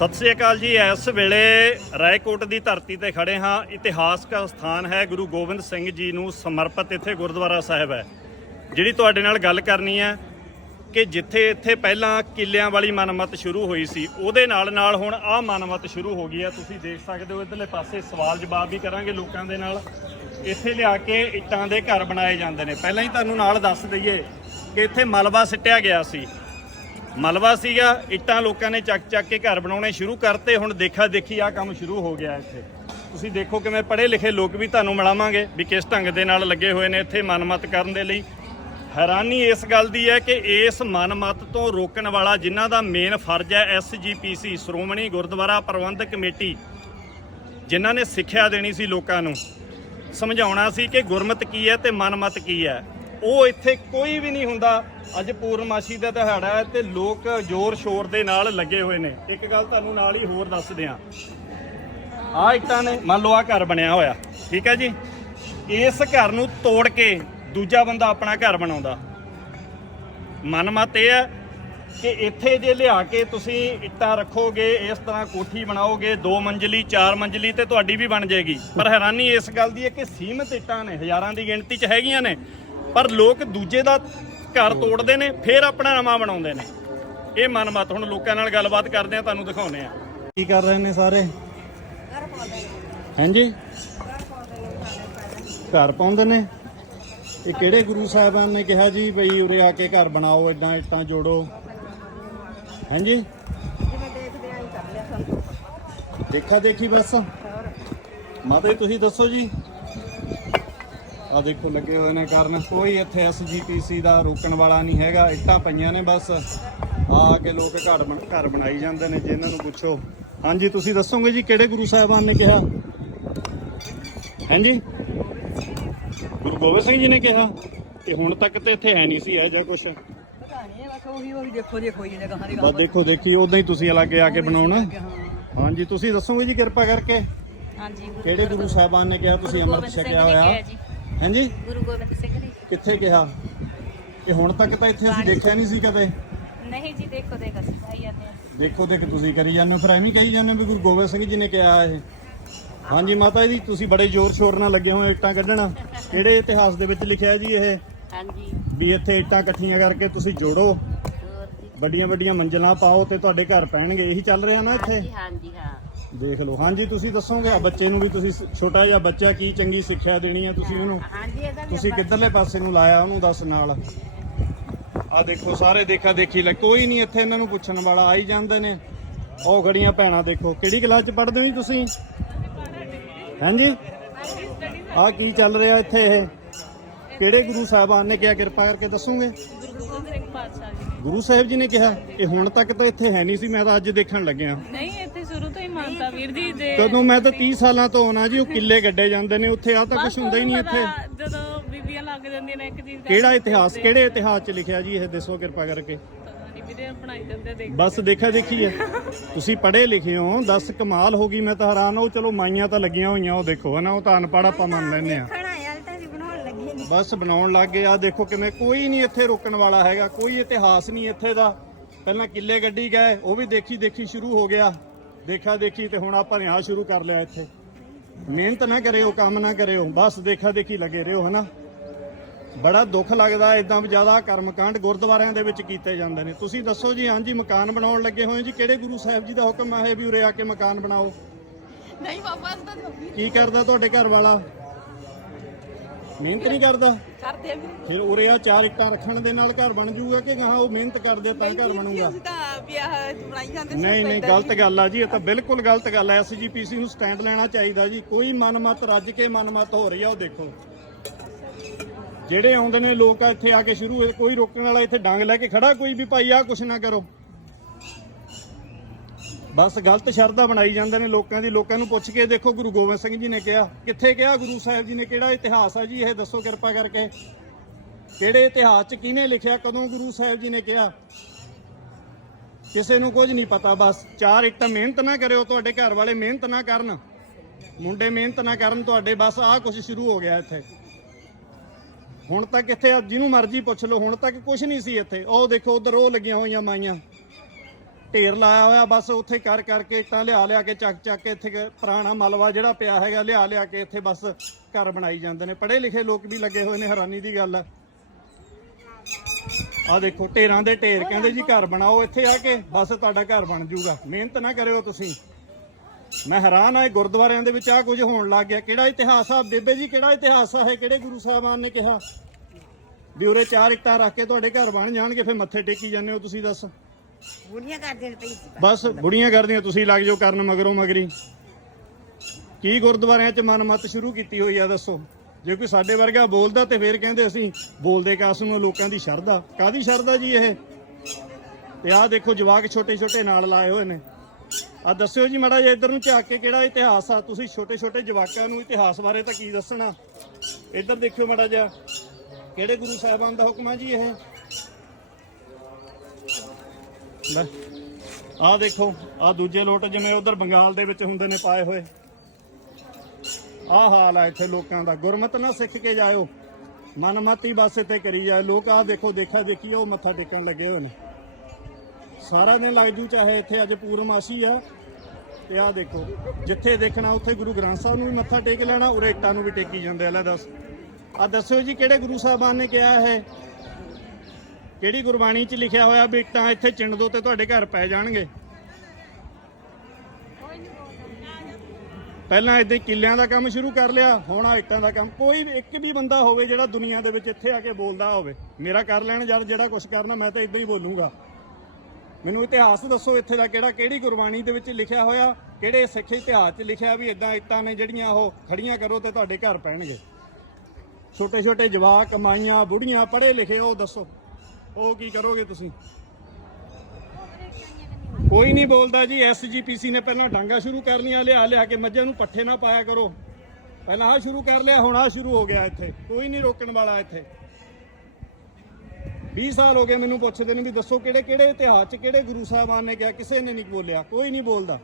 ਸਤਿ ਸ੍ਰੀ ਅਕਾਲ ਜੀ, ਇਸ ਵੇਲੇ ਰਾਏਕੋਟ ਦੀ ਧਰਤੀ ਤੇ ਖੜੇ ਹਾਂ। ਇਤਿਹਾਸਕ ਸਥਾਨ ਹੈ ਗੁਰੂ ਗੋਬਿੰਦ ਸਿੰਘ ਜੀ ਨੂੰ ਸਮਰਪਿਤ ਇੱਥੇ ਗੁਰਦੁਆਰਾ ਸਾਹਿਬ ਹੈ। ਜਿਹੜੀ ਤੁਹਾਡੇ ਨਾਲ ਗੱਲ ਕਰਨੀ ਹੈ ਕਿ ਜਿੱਥੇ ਇੱਥੇ ਪਹਿਲਾਂ ਕਿੱਲਿਆਂ ਵਾਲੀ ਮਨਮਤ ਸ਼ੁਰੂ ਹੋਈ ਸੀ, ਉਹਦੇ ਨਾਲ ਨਾਲ ਹੁਣ ਆਹ ਮਨਮਤ ਸ਼ੁਰੂ ਹੋ ਗਈ ਹੈ। ਤੁਸੀਂ ਦੇਖ ਸਕਦੇ ਹੋ, ਇਧਰਲੇ ਪਾਸੇ ਸਵਾਲ ਜਵਾਬ ਵੀ ਕਰਾਂਗੇ ਲੋਕਾਂ ਦੇ ਨਾਲ। ਇੱਥੇ ਲਿਆ ਕੇ ਇੱਟਾਂ ਦੇ ਘਰ ਬਣਾਏ ਜਾਂਦੇ ਨੇ। ਪਹਿਲਾਂ ਹੀ ਤੁਹਾਨੂੰ ਨਾਲ ਦੱਸ ਦਈਏ ਕਿ ਇੱਥੇ ਮਲਬਾ ਸਿੱਟਿਆ ਗਿਆ ਸੀ। ਮਲਬਾ ਸੀਗਾ, ਇੱਟਾਂ ਲੋਕਾਂ ਨੇ ਚੱਕ ਚੱਕ ਕੇ ਘਰ ਬਣਾਉਣੇ ਸ਼ੁਰੂ ਕਰਤੇ, ਹੁਣ ਦੇਖਾ ਦੇਖੀ ਆ ਕੰਮ ਸ਼ੁਰੂ ਹੋ ਗਿਆ ਇੱਥੇ। ਤੁਸੀਂ ਦੇਖੋ ਕਿਵੇਂ ਪੜ੍ਹੇ ਲਿਖੇ ਲੋਕ ਵੀ ਤੁਹਾਨੂੰ ਮਿਲਾਵਾਂਗੇ ਵੀ ਕਿਸ ਢੰਗ ਦੇ ਨਾਲ ਲੱਗੇ ਹੋਏ ਨੇ ਇੱਥੇ ਮਨਮਤ ਕਰਨ ਦੇ ਲਈ। ਹੈਰਾਨੀ ਇਸ ਗੱਲ ਦੀ ਹੈ ਕਿ ਇਸ ਮਨਮਤ ਤੋਂ ਰੋਕਣ ਵਾਲਾ ਜਿਨ੍ਹਾਂ ਦਾ ਮੇਨ ਫਰਜ਼ ਹੈ ਐਸਜੀਪੀਸੀ ਸ਼੍ਰੋਮਣੀ ਗੁਰਦੁਆਰਾ ਪ੍ਰਬੰਧਕ ਕਮੇਟੀ, ਜਿਨ੍ਹਾਂ ਨੇ ਸਿੱਖਿਆ ਦੇਣੀ ਸੀ ਲੋਕਾਂ ਨੂੰ। ਸਮਝਾਉਣਾ ਸੀ ਕਿ ਗੁਰਮਤ ਕੀ ਹੈ ਤੇ ਮਨਮਤ ਕੀ ਹੈ। ਉਹ ਇੱਥੇ ਕੋਈ ਵੀ ਨਹੀਂ ਹੁੰਦਾ। ਅੱਜ ਪੂਰਨਮਾਸ਼ੀ ਦਾ ਦਿਹਾੜਾ ਹੈ ਤੇ ਲੋਕ ਜ਼ੋਰ ਸ਼ੋਰ ਦੇ ਨਾਲ ਲੱਗੇ ਹੋਏ ਨੇ। ਇੱਕ ਗੱਲ ਤੁਹਾਨੂੰ ਨਾਲ ਹੀ ਹੋਰ ਦੱਸ ਦਿਆਂ। ਆਹ ਇੱਟਾਂ ਨੇ, ਮੰਨ ਲਓ ਆ ਘਰ ਬਣਿਆ ਹੋਇਆ। ਠੀਕ ਹੈ ਜੀ? ਇਸ ਘਰ ਨੂੰ ਤੋੜ ਕੇ ਦੂਜਾ ਬੰਦਾ ਆਪਣਾ ਘਰ ਬਣਾਉਂਦਾ। ਮਨਮਤ ਇਹ ਹੈ ਕਿ ਇੱਥੇ ਜੇ ਲਿਆ ਕੇ ਤੁਸੀਂ ਇੱਟਾਂ ਰੱਖੋਗੇ, ਇਸ ਤਰ੍ਹਾਂ ਕੋਠੀ ਬਣਾਓਗੇ, ਦੋ ਮੰਜ਼ਲੀ, ਚਾਰ ਮੰਜ਼ਲੀ ਤੇ ਤੁਹਾਡੀ ਵੀ ਬਣ ਜਾਏਗੀ। ਪਰ ਹੈਰਾਨੀ ਇਸ ਗੱਲ ਦੀ ਹੈ ਕਿ ਸੀਮਤ ਇੱਟਾਂ ਨੇ, ਹਜ਼ਾਰਾਂ ਦੀ ਗਿਣਤੀ 'ਚ ਹੈਗੀਆਂ ਨੇ। ਪਰ ਲੋਕ ਦੂਜੇ ਦਾ ਘਰ ਤੋੜਦੇ ਨੇ, ਫਿਰ ਆਪਣਾ ਨਵਾਂ ਬਣਾਉਂਦੇ ਨੇ। ਇਹ ਮਨਮਤ ਹੁਣ ਲੋਕਾਂ ਨਾਲ ਗੱਲਬਾਤ ਕਰਦੇ ਆ ਤੁਹਾਨੂੰ ਦਿਖਾਉਨੇ ਆ ਕੀ ਕਰ ਰਹੇ ਨੇ ਸਾਰੇ? ਹਾਂਜੀ ਘਰ ਪਾਉਂਦੇ ਨੇ। ਇਹ ਕਿਹੜੇ ਗੁਰੂ ਸਾਹਿਬਾਨ ਨੇ ਕਿਹਾ ਜੀ ਬਈ ਉਰੇ ਆ ਕੇ ਘਰ ਬਣਾਓ ਇਦਾਂ ਇੱਟਾਂ ਜੋੜੋ। ਹਾਂਜੀ ਦੇਖਾ ਦੇਖੀ ਬਸ। ਮਾਤਾ ਜੀ, ਤੁਸੀਂ ਦੱਸੋ ਜੀ। ਆ ਦੇਖੋ ਲੱਗੇ ਹੋਏ ਨੇ ਕਰਨ। ਕੋਈ ਇੱਥੇ ਐਸਜੀਪੀਸੀ ਦਾ ਰੋਕਣ ਵਾਲਾ ਨਹੀਂ ਹੈਗਾ ਇੱਟਾਂ ਪਈਆਂ ਨੇ ਬਸ। ਆ ਕੇ ਲੋਕ ਘਰ ਬਣ ਘਰ ਬਣਾਈ ਜਾਂਦੇ ਨੇ ਜੇ ਇਹਨਾਂ ਨੂੰ ਪੁੱਛੋ। ਹਾਂਜੀ ਤੁਸੀਂ ਦੱਸੋਗੇ ਜੀ ਕਿਹੜੇ ਗੁਰੂ ਸਾਹਿਬਾਨ ਨੇ ਕਿਹਾ? ਹਾਂਜੀ? ਗੁਰੂ ਗੋਬਿੰਦ ਸਿੰਘ ਜੀ ਨੇ ਕਿਹਾ ਤੇ ਹੁਣ ਤੱਕ ਤੇ ਇੱਥੇ ਹੈ ਨਹੀਂ ਸੀ ਇਹ ਕੁਝ ਬਸ ਦੇਖੋ ਦੇਖੋ ਜੀ ਦੀ ਬਸ ਦੇਖੋ ਦੇਖੀ ਉਦਾਂ ਹੀ ਤੁਸੀਂ ਅਲੱਗੇ ਆ ਕੇ ਬਣਾਉਣਾ। ਹਾਂਜੀ ਤੁਸੀਂ ਦੱਸੋਗੇ ਜੀ ਕਿਰਪਾ ਕਰਕੇ? ਹਾਂਜੀ ਕਿਹੜੇ ਗੁਰੂ ਸਾਹਿਬਾਨ ਨੇ ਕਿਹਾ ਤੁਸੀਂ ਅੰਮ੍ਰਿਤ ਛਕਿਆ ਹੋਇਆ। ਹਾਂਜੀ? ਗੁਰੂ ਗੋਬਿੰਦ ਸਿੰਘ ਨੇ ਕਿੱਥੇ ਕਿਹਾ? ਕਿ ਹੁਣ ਤੱਕ ਤਾਂ ਇੱਥੇ ਅਸੀਂ ਦੇਖਿਆ ਨਹੀਂ ਸੀ ਕਦੇ। ਨਹੀਂ ਜੀ ਦੇਖੋ ਦੇਖ ਅਸੀਂ ਆਈ ਜਾਂਦੇ ਆ ਦੇਖੋ ਦੇਖ ਤੁਸੀਂ ਕਰੀ ਜਾਂਦੇ ਹੋ। ਫਿਰ ਐਵੇਂ ਹੀ ਕਹੀ ਜਾਂਦੇ ਹੋ ਵੀ ਗੁਰੂ ਗੋਬਿੰਦ ਸਿੰਘ ਜੀ ਨੇ ਕਿਹਾ ਇਹ। ਹਾਂਜੀ ਮਾਤਾ ਜੀ ਤੁਸੀਂ ਬੜੇ ਜ਼ੋਰ ਸ਼ੋਰ ਨਾਲ ਲੱਗੇ ਹੋਏ ਇੱਟਾਂ ਕੱਢਣ। ਕਿਹੜੇ ਇਤਿਹਾਸ ਦੇ ਵਿੱਚ ਲਿਖਿਆ ਜੀ ਇਹ? ਹਾਂਜੀ। ਵੀ ਇੱਥੇ ਇੱਟਾਂ ਇਕੱਠੀਆਂ ਕਰਕੇ ਤੁਸੀਂ ਜੋੜੋ। ਵੱਡੀਆਂ ਵੱਡੀਆਂ ਮੰਜ਼ਲਾਂ ਪਾਓ ਤੇ ਤੁਹਾਡੇ ਘਰ ਪੈਣਗੇ। ਇਹੀ ਚੱਲ ਰਿਹਾ ਨਾ ਇੱਥੇ? ਹਾਂਜੀ ਹਾਂਜੀ ਹਾਂ। ਦੇਖ ਲਓ। ਹਾਂਜੀ ਤੁਸੀਂ ਦੱਸੋਗੇ ਆ ਬੱਚੇ ਨੂੰ ਵੀ ਤੁਸੀਂ ਛੋਟਾ ਜਿਹਾ ਬੱਚਾ ਕੀ ਚੰਗੀ ਸਿੱਖਿਆ ਦੇਣੀ ਹੈ ਤੁਸੀਂ ਉਹਨੂੰ? ਹਾਂਜੀ ਇਹਦਾ ਵੀ ਤੁਸੀਂ ਕਿੱਧਰਲੇ ਪਾਸੇ ਨੂੰ ਲਾਇਆ ਉਹਨੂੰ ਦੱਸ ਨਾਲ। ਆ ਦੇਖੋ ਸਾਰੇ ਦੇਖਾ ਦੇਖੀ ਲੈ ਕੋਈ ਨਹੀਂ ਇੱਥੇ ਇਹਨਾਂ ਨੂੰ ਪੁੱਛਣ ਵਾਲਾ ਆਈ ਜਾਂਦੇ ਨੇ। ਉਹ ਖੜੀਆਂ ਭੈਣਾਂ ਦੇਖੋ ਕਿਹੜੀ ਕਲਾਸ ਚ ਪੜ੍ਹਦੇ ਹੋ ਜੀ ਤੁਸੀਂ? ਹਾਂਜੀ? ਆ ਕੀ ਚੱਲ ਰਿਹਾ ਇੱਥੇ ਇਹ? ਕਿਹੜੇ ਗੁਰੂ ਸਾਹਿਬਾਨ ਨੇ ਕਿਹਾ ਕਿਰਪਾ ਕਰਕੇ ਦੱਸੋਗੇ? ਗੁਰੂ ਗੋਬਿੰਦ ਸਿੰਘ ਪਾਤਸ਼ਾਹ ਜੀ। ਗੁਰੂ ਸਾਹਿਬ ਜੀ ਨੇ ਕਿਹਾ ਇਹ ਹੁਣ ਤੱਕ ਤਾਂ ਇੱਥੇ ਹੈ ਨਹੀਂ ਸੀ ਮੈਂ ਤਾਂ ਅੱਜ ਦੇਖਣ ਲੱਗਿਆ। ਨਹੀਂ ਇੱਥੇ ਸ਼ੁਰੂ ਤੋਂ ਹੀ ਮੰਨਤਾ ਵੀਰ ਜੀ ਦੇ ਕਦੋਂ ਮੈਂ ਤਾਂ 30 ਸਾਲਾਂ ਤੋਂ ਆਉਣਾ ਜੀ ਉਹ ਕਿੱਲੇ ਗੱਡੇ ਜਾਂਦੇ ਨੇ ਉੱਥੇ ਆ ਤਾਂ ਕੁਝ ਹੁੰਦਾ ਹੀ ਨਹੀਂ ਇੱਥੇ। ਜਦੋਂ ਬੀਬੀਆਂ ਲੱਗ ਜਾਂਦੀਆਂ ਨੇ ਇੱਕ ਚੀਜ਼ ਕਿਹੜਾ ਇਤਿਹਾਸ ਕਿਹੜੇ ਇਤਿਹਾਸ 'ਚ ਲਿਖਿਆ ਜੀ ਇਹ ਦੱਸੋ ਕਿਰਪਾ ਕਰਕੇ। ਪਤਾ ਨਹੀਂ ਵੀਰੇ ਬਣਾਈ ਜਾਂਦੇ ਦੇਖ ਬਸ ਦੇਖਾ ਦੇਖੀ ਹੈ ਤੁਸੀਂ ਪੜ੍ਹੇ ਲਿਖੇ ਹੋ ਦੱਸ ਕਮਾਲ ਹੋ ਗਈ ਮੈਂ ਤਾਂ ਹੈਰਾਨ ਉਹ ਚਲੋ ਮਾਈਆਂ ਤਾਂ ਲੱਗੀਆਂ ਹੋਈਆਂ ਉਹ ਦੇਖੋ ਹਨਾ ਉਹ ਤਾਂ ਅਨਪੜ੍ਹ ਆਪਾਂ ਮੰਨ ਲੈਂਦੇ ਆ ਬਸ ਬਣਾਉਣ ਲੱਗ ਗਏ। ਆ ਦੇਖੋ ਕਿਵੇਂ ਕੋਈ ਨਹੀਂ ਇੱਥੇ ਰੋਕਣ ਵਾਲਾ ਹੈਗਾ ਕੋਈ ਇਤਿਹਾਸ ਨਹੀਂ ਇੱਥੇ ਦਾ। ਪਹਿਲਾਂ ਕਿੱਲੇ ਗੱਡੀ ਗਏ ਉਹ ਵੀ ਦੇਖੀ ਦੇਖੀ ਸ਼ੁਰੂ ਹੋ ਗਿਆ। ਦੇਖਾ ਦੇਖੀ ਤੇ ਹੁਣ ਆਪਾਂ ਨੇ ਆ ਸ਼ੁਰੂ ਕਰ ਲਿਆ ਇੱਥੇ। ਮਿਹਨਤ ਨਾ ਕਰਿਓ ਕੰਮ ਨਾ ਕਰਿਓ ਬਸ ਦੇਖਾ ਦੇਖੀ ਲੱਗੇ ਰਹੋ ਹਨਾ? ਬੜਾ ਦੁੱਖ ਲੱਗਦਾ ਇਦਾਂ ਵੀ ਜ਼ਿਆਦਾ ਕਰਮਕਾਂਡ ਗੁਰਦੁਆਰਿਆਂ ਦੇ ਵਿੱਚ ਕੀਤੇ ਜਾਂਦੇ ਨੇ। ਤੁਸੀਂ ਦੱਸੋ ਜੀ ਹਾਂਜੀ ਮਕਾਨ ਬਣਾਉਣ ਲੱਗੇ ਹੋਏ ਜੀ ਕਿਹੜੇ ਗੁਰੂ ਸਾਹਿਬ ਜੀ ਦਾ ਹੁਕਮ ਹੈ ਵੀ ਉਰੇ ਆ ਕੇ ਮਕਾਨ ਬਣਾਓ? ਨਹੀਂ ਬਾਬਾ ਤਾਂ ਕੀ ਕਰਦਾ ਤੁਹਾਡੇ ਘਰ ਵਾਲਾ ਮਿਹਨਤ ਨਹੀਂ ਕਰਦਾ? ਕਰਦੇ ਵੀ। ਫਿਰ ਉਰੇ ਆ ਚਾਰ ਇੱਟਾਂ ਰੱਖਣ ਦੇ ਨਾਲ ਘਰ ਬਣ ਜਾਊਗਾ ਕਿ ਗਾਹਾਂ ਉਹ ਮਿਹਨਤ ਕਰਦੇ ਤਾਂ ਘਰ ਬਣੂਗਾ? ਤਾਂ ਵਿਆਹ ਬਣਾਈ ਜਾਂਦੇ ਨਹੀਂ ਨਹੀਂ ਗਲਤ ਗੱਲ ਆ ਜੀ ਇਹ ਤਾਂ ਬਿਲਕੁਲ ਗਲਤ ਗੱਲ ਐ ਐਸਜੀਪੀਸੀ ਨੂੰ ਸਟੈਂਡ ਲੈਣਾ ਚਾਹੀਦਾ ਜੀ। ਕੋਈ ਮਨਮਤ ਰੱਜ ਕੇ ਮਨਮਤ ਹੋ ਰਹੀ ਆ ਉਹ ਦੇਖੋ। ਜਿਹੜੇ ਆਉਂਦੇ ਨੇ ਲੋਕ ਆ ਇੱਥੇ ਆ ਕੇ ਸ਼ੁਰੂ ਹੋਏ ਕੋਈ ਰੋਕਣ ਵਾਲਾ ਇੱਥੇ ਡਾਂਗ ਲੈ ਕੇ ਖੜਾ ਕੋਈ ਵੀ ਭਾਈ ਆ ਕੁਛ ਨਾ ਕਰੋ। ਬਸ ਗਲਤ ਸ਼ਰਧਾ ਬਣਾਈ ਜਾਂਦੇ ਨੇ ਲੋਕਾਂ ਦੀ, ਲੋਕਾਂ ਨੂੰ ਪੁੱਛ ਕੇ ਦੇਖੋ ਗੁਰੂ ਗੋਬਿੰਦ ਸਿੰਘ ਜੀ ਨੇ ਕਿਹਾ। ਕਿੱਥੇ ਕਿਹਾ ਗੁਰੂ ਸਾਹਿਬ ਜੀ ਨੇ? ਕਿਹੜਾ ਇਤਿਹਾਸ ਆ ਜੀ? ਇਹ ਦੱਸੋ ਕਿਰਪਾ ਕਰਕੇ। ਕਿਹੜੇ ਇਤਿਹਾਸ 'ਚ ਕਿਹਨੇ ਲਿਖਿਆ? ਕਦੋਂ ਗੁਰੂ ਸਾਹਿਬ ਜੀ ਨੇ ਕਿਹਾ? ਕਿਸੇ ਨੂੰ ਕੁਝ ਨਹੀਂ ਪਤਾ। ਬਸ ਚਾਰ ਇੱਟਾਂ ਮਿਹਨਤ ਨਾ ਕਰਿਓ, ਤੁਹਾਡੇ ਘਰ ਵਾਲੇ ਮਿਹਨਤ ਨਾ ਕਰਨ। ਮੁੰਡੇ ਮਿਹਨਤ ਨਾ ਕਰਨ ਤੁਹਾਡੇ, ਬਸ ਆਹ ਕੁਝ ਸ਼ੁਰੂ ਹੋ ਗਿਆ ਇੱਥੇ। ਹੁਣ ਤੱਕ ਇੱਥੇ ਜਿਹਨੂੰ ਮਰਜ਼ੀ ਪੁੱਛ ਲਓ, ਹੁਣ ਤੱਕ ਕੁਝ ਨਹੀਂ ਸੀ ਇੱਥੇ। ਉਹ ਦੇਖੋ, ਉਧਰ ਉਹ ਲੱਗੀਆਂ ਹੋਈਆਂ ਮਾਈਆਂ। ਢੇਰ ਲਾਇਆ ਹੋਇਆ, ਬਸ ਉੱਥੇ ਕਰ ਕਰਕੇ ਇੱਟਾਂ ਲਿਆ ਲਿਆ ਕੇ, ਚੱਕ ਚੱਕ ਕੇ ਇੱਥੇ ਪੁਰਾਣਾ ਮਲਵਾ ਜਿਹੜਾ ਪਿਆ ਹੈਗਾ, ਲਿਆ ਲਿਆ ਕੇ ਇੱਥੇ ਬਸ ਘਰ ਬਣਾਈ ਜਾਂਦੇ ਨੇ। ਪੜ੍ਹੇ ਲਿਖੇ ਲੋਕ ਵੀ ਲੱਗੇ ਹੋਏ ਨੇ, ਹੈਰਾਨੀ ਦੀ ਗੱਲ ਹੈ। ਆ ਦੇਖੋ, ਢੇਰਾਂ ਦੇ ਢੇਰ, ਕਹਿੰਦੇ ਜੀ ਘਰ ਬਣਾਓ, ਇੱਥੇ ਆ ਕੇ ਬਸ ਤੁਹਾਡਾ ਘਰ ਬਣ ਜਾਊਗਾ ਮਿਹਨਤ ਨਾ ਕਰਿਓ ਤੁਸੀਂ। ਮੈਂ ਹੈਰਾਨ ਆ ਇਹ ਗੁਰਦੁਆਰਿਆਂ ਦੇ ਵਿੱਚ ਆ ਕੁਝ ਹੋਣ ਲੱਗ ਗਿਆ। ਕਿਹੜਾ ਇਤਿਹਾਸ ਆ? ਬੇਬੇ ਜੀ, ਕਿਹੜਾ ਇਤਿਹਾਸ ਆ? ਇਹ ਕਿਹੜੇ ਗੁਰੂ ਸਾਹਿਬਾਨ ਨੇ ਕਿਹਾ? ਵੀ ਉਰੇ ਚਾਰ ਇੱਟਾਂ ਰੱਖ ਕੇ ਤੁਹਾਡੇ ਘਰ ਬਣ ਜਾਣਗੇ, ਫਿਰ ਮੱਥੇ ਟੇਕੀ ਜਾਂਦੇ ਹੋ ਤੁਸੀਂ, ਦੱਸ। ਬੁੜੀਆਂ ਬਸ ਬੁੜੀਆਂ ਕਰਦੀਆਂ ਤੁਸੀਂ ਲੱਗ ਜਾਓ ਕਰਨ ਮਗਰੋਂ ਮਗਰੀ। ਕੀ ਗੁਰਦੁਆਰਿਆਂ 'ਚ ਮਨਮਤ ਸ਼ੁਰੂ ਕੀਤੀ ਹੋਈ ਆ ਦੱਸੋ? ਜੇ ਕੋਈ ਸਾਡੇ ਵਰਗਾ ਬੋਲਦਾ ਤੇ ਫੇਰ ਕਹਿੰਦੇ ਅਸੀਂ ਬੋਲਦੇ ਕਾਸ ਨੂੰ ਲੋਕਾਂ ਦੀ ਸ਼ਰਧਾ। ਕਾਦੀ ਸ਼ਰਧਾ ਜੀ ਇਹ? ਤੇ ਆਹ ਦੇਖੋ ਜਵਾਕ ਛੋਟੇ ਛੋਟੇ ਨਾਲ ਲਾਏ ਹੋਏ ਨੇ। ਆ ਦੱਸਿਓ ਜੀ ਮੜਾ ਜੇ ਇੱਧਰ ਨੂੰ ਝਾਕ ਕੇ ਕਿਹੜਾ ਇਤਿਹਾਸ ਆ? ਤੁਸੀਂ ਛੋਟੇ ਛੋਟੇ ਜਵਾਕਾਂ ਨੂੰ ਇਤਿਹਾਸ ਬਾਰੇ ਤਾਂ ਕੀ ਦੱਸਣਾ? ਇੱਧਰ ਦੇਖਿਓ ਮੜਾ ਜਿਹਾ। ਕਿਹੜੇ ਗੁਰੂ ਸਾਹਿਬਾਨ ਦਾ ਹੁਕਮ ਆ ਜੀ ਇਹ? ਲੈ। ਆਹ ਦੇਖੋ, ਆਹ ਦੂਜੇ ਲੋਟ ਜਿਵੇਂ ਉਧਰ ਬੰਗਾਲ ਦੇ ਵਿੱਚ ਹੁੰਦੇ ਨੇ ਪਾਏ ਹੋਏ। ਆਹ ਹਾਲ ਆ ਇੱਥੇ ਲੋਕਾਂ ਦਾ। ਗੁਰਮਤ ਨਾ ਸਿੱਖ ਕੇ ਜਾਇਓ। ਮਨਮਤੀ ਬਸ ਇੱਥੇ ਕਰੀ ਜਾਏ ਲੋਕ ਆਹ ਦੇਖੋ ਦੇਖਾ ਦੇਖੀ ਉਹ ਮੱਥਾ ਟੇਕਣ ਲੱਗੇ ਹੋਏ ਨੇ। ਸਾਰਾ ਦਿਨ ਲੱਗ ਜੂ, ਚਾਹੇ ਇੱਥੇ ਅੱਜ ਪੂਰਮਾਸ਼ੀ ਆ। ਤੇ ਆਹ ਦੇਖੋ, ਜਿੱਥੇ ਦੇਖਣਾ, ਉੱਥੇ ਗੁਰੂ ਗ੍ਰੰਥ ਸਾਹਿਬ ਨੂੰ ਵੀ ਮੱਥਾ ਟੇਕ ਲੈਣਾ, ਉਰੇ ਇੱਟਾਂ ਨੂੰ ਵੀ ਟੇਕੀ ਜਾਂਦੇ ਆ। ਲੈ ਦੱਸ। ਆ ਦੱਸਿਓ ਜੀ, ਕਿਹੜੇ ਗੁਰੂ ਸਾਹਿਬਾਨ ਨੇ ਕਿਹਾ ਹੈ? ਕਿਹੜੀ ਗੁਰਬਾਣੀ 'ਚ ਲਿਖਿਆ ਹੋਇਆ ਵੀ ਇੱਟਾਂ ਇੱਥੇ ਚਿਣ ਦੋ ਤੇ ਤੁਹਾਡੇ ਘਰ ਪੈ ਜਾਣਗੇ? ਪਹਿਲਾਂ ਇਦਾਂ ਕਿੱਲਿਆਂ ਦਾ ਕੰਮ ਸ਼ੁਰੂ ਕਰ ਲਿਆ, ਹੁਣ ਆ ਇੱਟਾਂ ਦਾ ਕੰਮ। ਕੋਈ ਵੀ- ਇੱਕ ਵੀ ਬੰਦਾ ਹੋਵੇ ਜਿਹੜਾ ਦੁਨੀਆ ਦੇ ਵਿੱਚ ਇੱਥੇ ਆ ਕੇ ਬੋਲਦਾ ਹੋਵੇ, ਮੇਰਾ ਕਰ ਲੈਣ ਜਦ ਜਿਹੜਾ ਕੁਝ ਕਰਨਾ ਮੈਂ ਤਾਂ ਇਦਾਂ ਹੀ ਬੋਲੂੰਗਾ। ਮੈਨੂੰ ਇਤਿਹਾਸ ਦੱਸੋ ਇੱਥੇ ਦਾ ਕਿਹੜਾ, ਕਿਹੜੀ ਗੁਰਬਾਣੀ ਦੇ ਵਿੱਚ ਲਿਖਿਆ ਹੋਇਆ, ਕਿਹੜੇ ਸਿੱਖ ਇਤਿਹਾਸ 'ਚ ਲਿਖਿਆ ਵੀ ਇਦਾਂ ਇੱਟਾਂ ਨੇ ਜਿਹੜੀਆਂ ਉਹ ਖੜੀਆਂ ਕਰੋ ਤੇ ਤੁਹਾਡੇ ਘਰ ਪੈਣਗੇ। ਛੋਟੇ ਛੋਟੇ ਜਵਾਕ, ਮਾਈਆਂ, ਬੁੜੀਆਂ ਪੜ੍ਹੇ ਲਿਖੇ ਉਹ ਦੱਸੋ। ਉਹ ਕੀ ਕਰੋਗੇ ਤੁਸੀਂ? ਕੋਈ ਨਹੀਂ ਬੋਲਦਾ ਜੀ ਐਸਜੀਪੀਸੀ ਨੇ ਪਹਿਲਾਂ ਡਾਂਗਾ ਸ਼ੁਰੂ ਕਰ ਲਿਆ ਲਿਆ ਲਿਆ ਕੇ ਮੱਝਾਂ ਨੂੰ ਪੱਠੇ ਨਾ ਪਾਇਆ ਕਰੋ। ਪਹਿਲਾਂ ਆ ਸ਼ੁਰੂ ਕਰ ਲਿਆ, ਹੁਣ ਆ ਸ਼ੁਰੂ ਹੋ ਗਿਆ ਇੱਥੇ। ਕੋਈ ਨਹੀਂ ਰੋਕਣ ਵਾਲਾ ਇੱਥੇ। 20 ਸਾਲ ਹੋ ਗਏ ਮੈਨੂੰ ਪੁੱਛਦੇ ਨੇ ਵੀ ਦੱਸੋ ਕਿਹੜੇ ਕਿਹੜੇ ਇਤਿਹਾਸ ਚ ਕਿਹੜੇ ਗੁਰੂ ਸਾਹਿਬਾਨ ਨੇ ਕਿਹਾ, ਕਿਸੇ ਨੇ ਨਹੀਂ ਬੋਲਿਆ। ਕੋਈ ਨਹੀਂ ਬੋਲਦਾ।